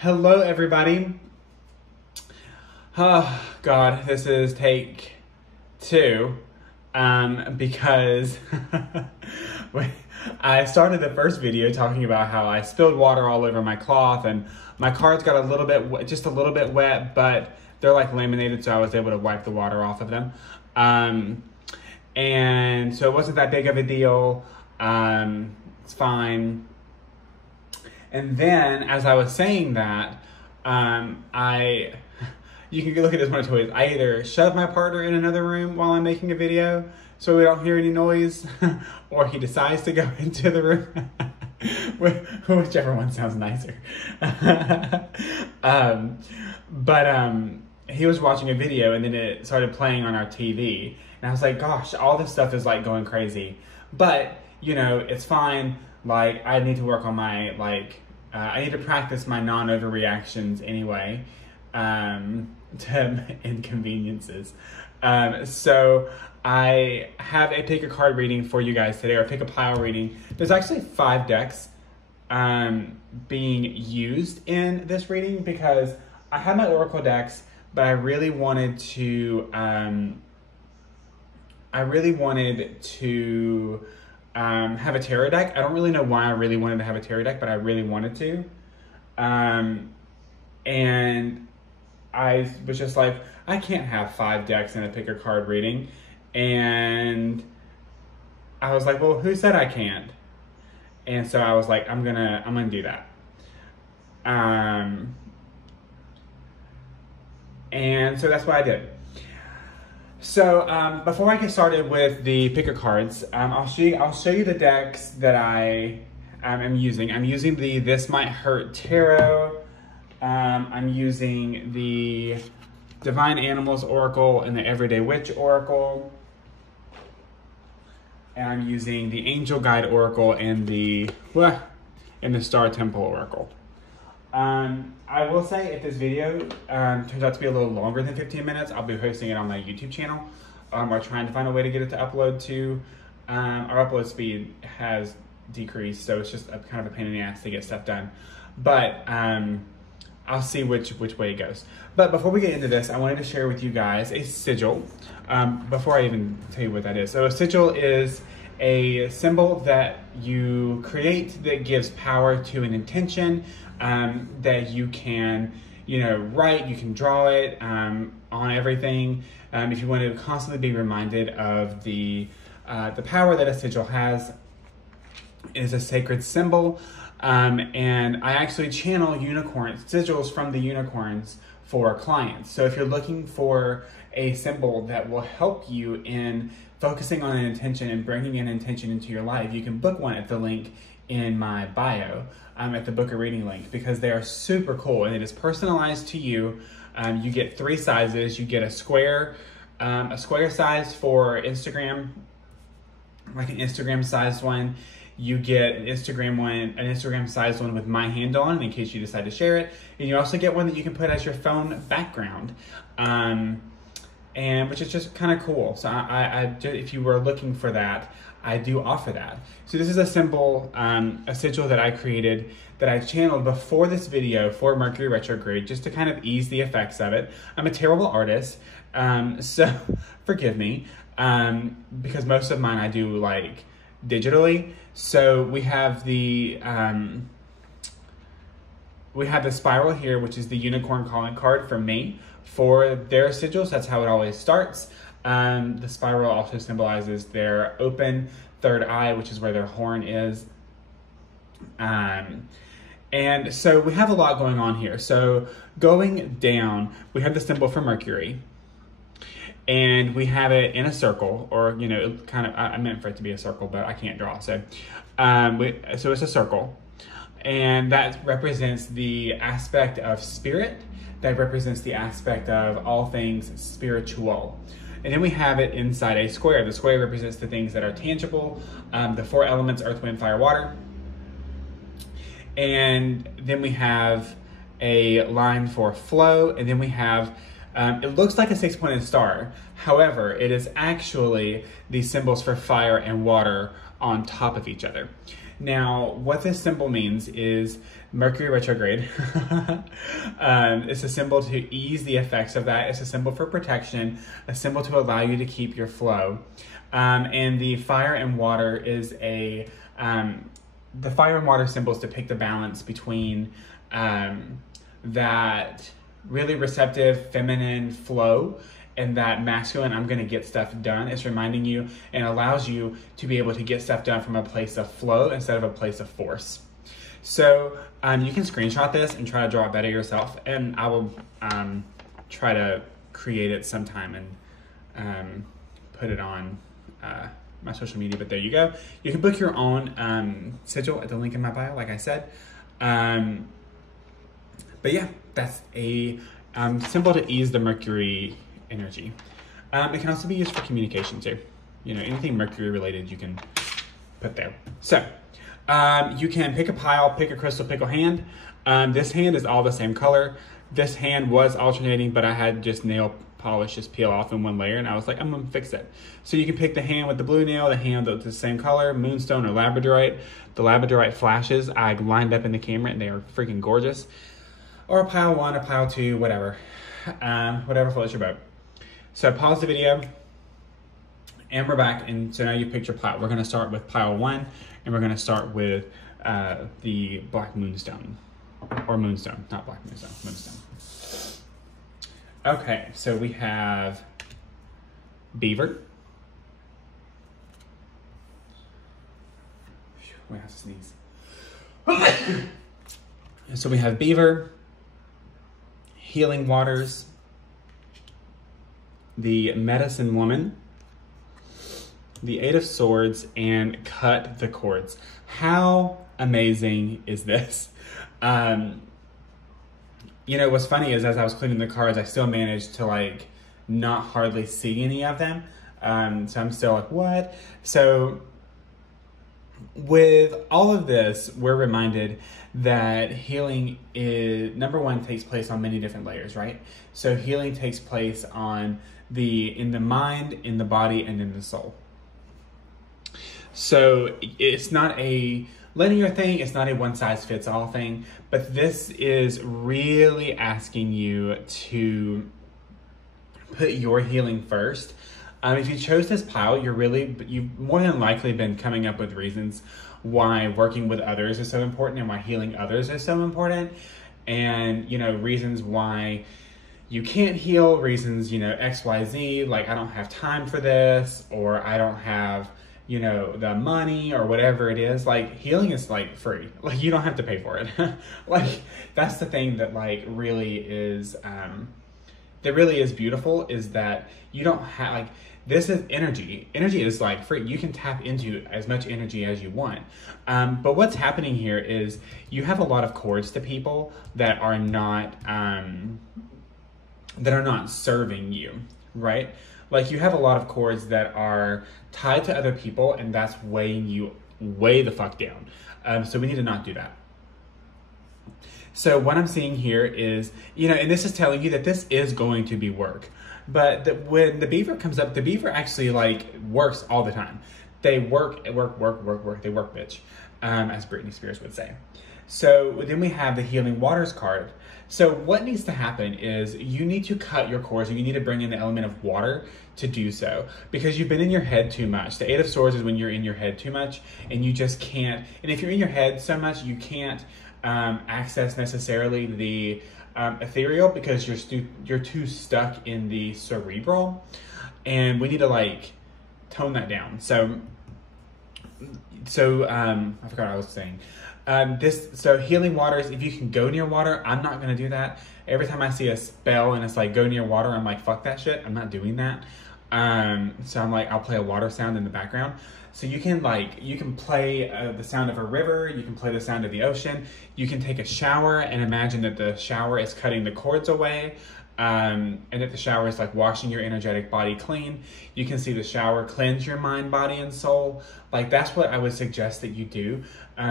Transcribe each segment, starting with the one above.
Hello, everybody. Oh, God, this is take two because I started the first video talking about how I spilled water all over my cloth and my cards got just a little bit wet, but they're like laminated, so I was able to wipe the water off of them. And so it wasn't that big of a deal. It's fine. And then, as I was saying that, you can look at this one of two ways. I either shove my partner in another room while I'm making a video so we don't hear any noise, or he decides to go into the room, whichever one sounds nicer. He was watching a video and then it started playing on our TV. And I was like, gosh, all this stuff is like going crazy. But, you know, it's fine. Like, I need to work on my, I need to practice my non-overreactions anyway, to inconveniences. So I have a pick a card reading for you guys today, or pick a pile reading. There's actually 5 decks being used in this reading because I have my Oracle decks, but I really wanted to, have a tarot deck. I don't really know why I really wanted to have a tarot deck, but I really wanted to. And I was just like, I can't have 5 decks in a pick a card reading. And I was like, well, who said I can't? And so I was like, I'm gonna do that. And so that's what I did. So before I get started with the picker cards, I'll show you the decks that I am using. I'm using the This Might Hurt Tarot. I'm using the Divine Animals Oracle and the Everyday Witch Oracle. And I'm using the Angel Guide Oracle and the Star Temple Oracle. I will say if this video turns out to be a little longer than 15 minutes, I'll be posting it on my YouTube channel. We're trying to find a way to get it to upload to. Our upload speed has decreased, so it's just kind of a pain in the ass to get stuff done. But I'll see which way it goes. But before we get into this, I wanted to share with you guys a sigil. Before I even tell you what that is. So a sigil is a symbol that you create that gives power to an intention, that you can, write, you can draw it on everything. If you want to constantly be reminded of the power that a sigil has. It is a sacred symbol, and I actually channel sigils from the unicorns for clients. So if you're looking for a symbol that will help you in focusing on an intention and bringing an intention into your life, you can book one at the link in my bio, at the book a reading link, because they are super cool and it is personalized to you. You get 3 sizes. You get a square size for Instagram, like an Instagram sized one. You get an Instagram sized one with my handle on it in case you decide to share it. And you also get one that you can put as your phone background. And which is just kind of cool. So if you were looking for that, I do offer that. So this is a symbol, a sigil that I created, that I channeled before this video for Mercury retrograde, just to kind of ease the effects of it. I'm a terrible artist, so forgive me, because most of mine I do like digitally. So we have the spiral here, which is the unicorn calling card from me for their sigils. That's how it always starts. The spiral also symbolizes their open third eye, which is where their horn is. And so we have a lot going on here. So going down, we have the symbol for Mercury. And we have it in a circle, or, I meant for it to be a circle, but I can't draw. So, so it's a circle. And that represents the aspect of spirit. That represents the aspect of all things spiritual. And then we have it inside a square. The square represents the things that are tangible, the 4 elements, earth, wind, fire, water. And then we have a line for flow, and then we have, it looks like a 6-pointed star. However, it is actually the symbols for fire and water on top of each other. Now, what this symbol means is Mercury retrograde. It's a symbol to ease the effects of that. It's a symbol for protection, a symbol to allow you to keep your flow. And the fire and water is the fire and water symbols depict the balance between that really receptive feminine flow and that masculine, I'm gonna get stuff done. It's reminding you and allows you to be able to get stuff done from a place of flow instead of a place of force. So you can screenshot this and try to draw it better yourself, and I will try to create it sometime and put it on my social media, but there you go. You can book your own sigil at the link in my bio, like I said. But yeah, that's a symbol to ease the Mercury energy. It can also be used for communication too. You know, anything Mercury related you can put there. So you can pick a pile, pick a crystal, pick a hand. This hand is all the same color. This hand was alternating, but I had just nail polish just peel off in one layer, and I was like, I'm gonna fix it. So you can pick the hand with the blue nail, the hand with the same color, moonstone or labradorite. The labradorite flashes I lined up in the camera and they are freaking gorgeous. Or a pile 1 or pile 2, whatever. Whatever floats your boat. So pause the video, and we're back, and so now you picked your pile. We're gonna start with pile 1, and we're gonna start with the black moonstone. Or moonstone, not black moonstone, moonstone. Okay, so we have beaver. We have to sneeze. So we have beaver, healing waters, the medicine woman, the 8 of swords, and cut the cords. How amazing is this? You know, what's funny is as I was cleaning the cards, I still managed to like not hardly see any of them. So I'm still like, what? So with all of this, we're reminded that healing is, number one, takes place on many different layers, right? So healing takes place in the mind, in the body, and in the soul. So it's not a linear thing, it's not a one-size-fits-all thing, but this is really asking you to put your healing first. If you chose this pile, you've more than likely been coming up with reasons why working with others is so important and why healing others is so important. And, you know, reasons why you can't heal, reasons, you know, X, Y, Z, like I don't have time for this, or I don't have, you know, the money or whatever it is. Like healing is like free. Like you don't have to pay for it. Like that's the thing that like really is, that really is beautiful, is that you don't have, like, this is energy. Energy is like free. You can tap into as much energy as you want. But what's happening here is you have a lot of cords to people that are not serving you, right? Like you have a lot of cords that are tied to other people, and that's weighing you way the fuck down. So we need to not do that. So what I'm seeing here is, you know, and this is telling you that this is going to be work. But when the beaver comes up, the beaver actually like works all the time. They work, they work, bitch, as Britney Spears would say. So then we have the Healing Waters card. So what needs to happen is you need to cut your cords, and you need to bring in the element of water to do so, because you've been in your head too much. The 8 of Swords is when you're in your head too much, and you just can't, and if you're in your head so much, you can't access necessarily the ethereal, because you're too stuck in the cerebral, and we need to like tone that down. So I forgot what I was saying. So Healing Waters, if you can go near water, I'm not going to do that. Every time I see a spell and it's like go near water, I'm like, fuck that shit. I'm not doing that. So I'm like, I'll play a water sound in the background. So you can play the sound of a river. You can play the sound of the ocean. You can take a shower and imagine that the shower is cutting the cords away. And that the shower is like washing your energetic body clean. You can see the shower cleanse your mind, body, and soul. Like that's what I would suggest that you do,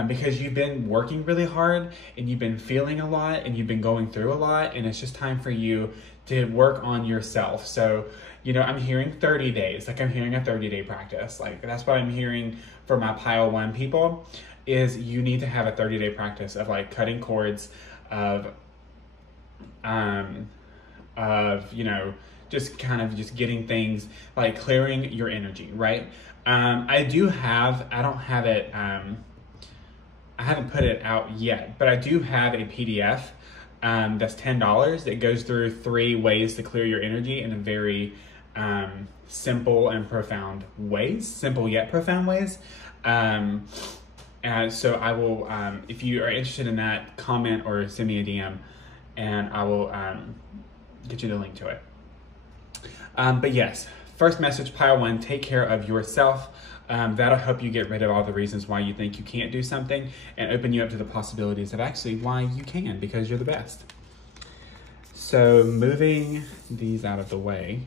because you've been working really hard and you've been feeling a lot and you've been going through a lot, and it's just time for you to work on yourself. So, you know, I'm hearing 30 days, like I'm hearing a 30-day practice. Like that's what I'm hearing for my pile 1 people, is you need to have a 30-day practice of like cutting cords, of you know, just kind of just getting things, like clearing your energy, right? I don't have it, I haven't put it out yet, but I do have a PDF that's $10 that goes through 3 ways to clear your energy in a very simple and profound ways, simple yet profound ways. And so I will, if you are interested in that, comment or send me a DM and I will get you the link to it. But yes, first message, pile 1, take care of yourself. That'll help you get rid of all the reasons why you think you can't do something and open you up to the possibilities of actually why you can, because you're the best. So moving these out of the way,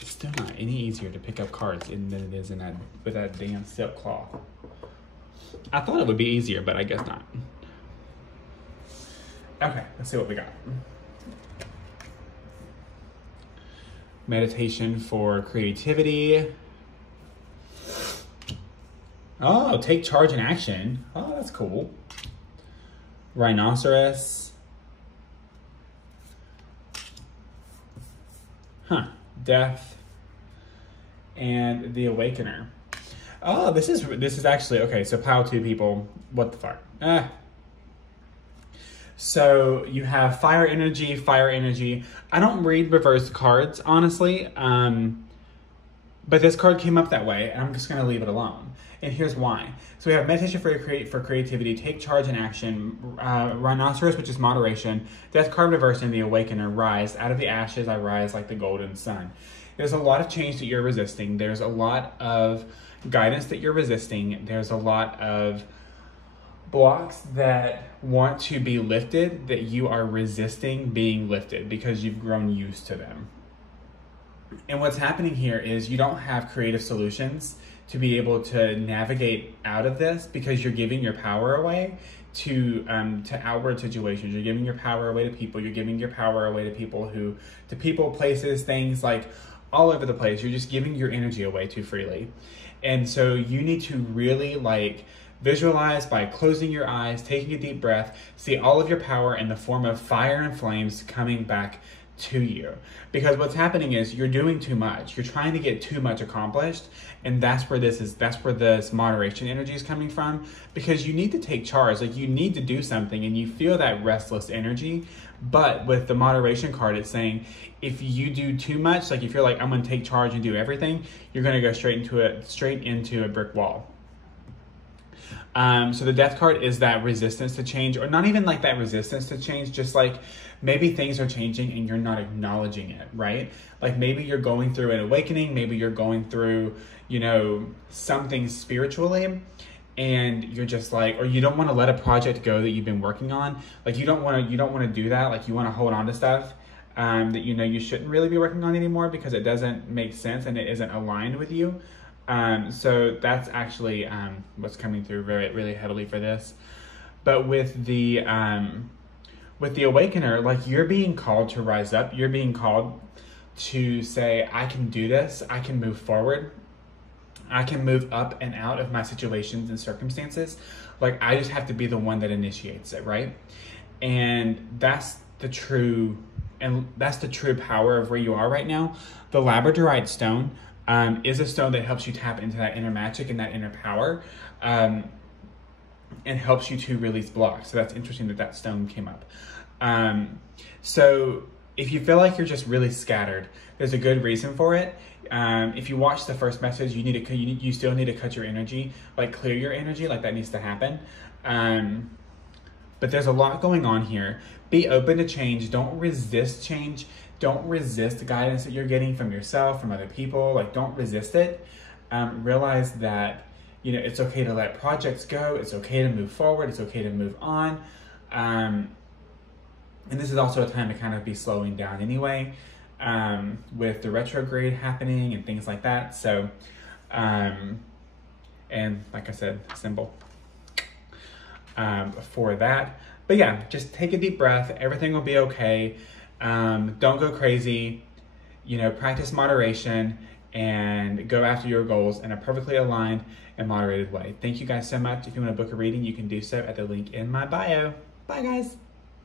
it's still not any easier to pick up cards than it is with that damn silk cloth. I thought it would be easier, but I guess not. Okay, let's see what we got. Meditation for creativity. Oh, take charge and action. Oh, that's cool. Rhinoceros. Huh. Death. And the Awakener. Oh, this is actually, okay, so pile 2 people. What the fuck? So you have fire energy, fire energy. I don't read reverse cards, honestly. But this card came up that way, and I'm just gonna leave it alone. And here's why. So we have meditation for creativity, take charge and action, Rhinoceros, which is moderation, Death card reverse, and the Awakener, rise. Out of the ashes I rise like the golden sun. There's a lot of change that you're resisting. There's a lot of guidance that you're resisting. There's a lot of blocks that want to be lifted that you are resisting being lifted because you've grown used to them. And what's happening here is you don't have creative solutions to be able to navigate out of this because you're giving your power away to outward situations. You're giving your power away to people. You're giving your power away to people, places, things, like all over the place. You're just giving your energy away too freely. And so you need to really like visualize by closing your eyes, taking a deep breath, see all of your power in the form of fire and flames coming back to you. Because what's happening is you're doing too much. You're trying to get too much accomplished, and that's where this moderation energy is coming from, because you need to take charge. Like, you need to do something and you feel that restless energy. But with the moderation card, it's saying if you do too much, like if you're like, I'm going to take charge and do everything, you're going to go straight into a brick wall. So the Death card is that resistance to change, or not even like that resistance to change, just like maybe things are changing and you're not acknowledging it, right? Like maybe you're going through an awakening, maybe you're going through, something spiritually, and you're just like, or you don't want to let a project go that you've been working on. Like you don't want to do that. Like you want to hold on to stuff that you shouldn't really be working on anymore because it doesn't make sense and it isn't aligned with you. So that's actually what's coming through really heavily for this. But with the Awakener, like you're being called to rise up. You're being called to say, I can do this. I can move forward. I can move up and out of my situations and circumstances. Like I just have to be the one that initiates it, right? And that's the true power of where you are right now. The Labradorite stone is a stone that helps you tap into that inner magic and that inner power, and helps you to release blocks. So that's interesting that stone came up. So if you feel like you're just really scattered, there's a good reason for it. If you watch the first message, you still need to cut your energy, like clear your energy, like that needs to happen. But there's a lot going on here. Be open to change. Don't resist change. Don't resist the guidance that you're getting from yourself, from other people. Like, don't resist it. Realize that, it's okay to let projects go. It's okay to move forward. It's okay to move on. And this is also a time to kind of be slowing down anyway, with the retrograde happening and things like that. So, and like I said, symbol for that. But yeah, just take a deep breath. Everything will be okay. Don't go crazy, practice moderation, and go after your goals in a perfectly aligned and moderated way. Thank you guys so much. If you want to book a reading, you can do so at the link in my bio. Bye, guys.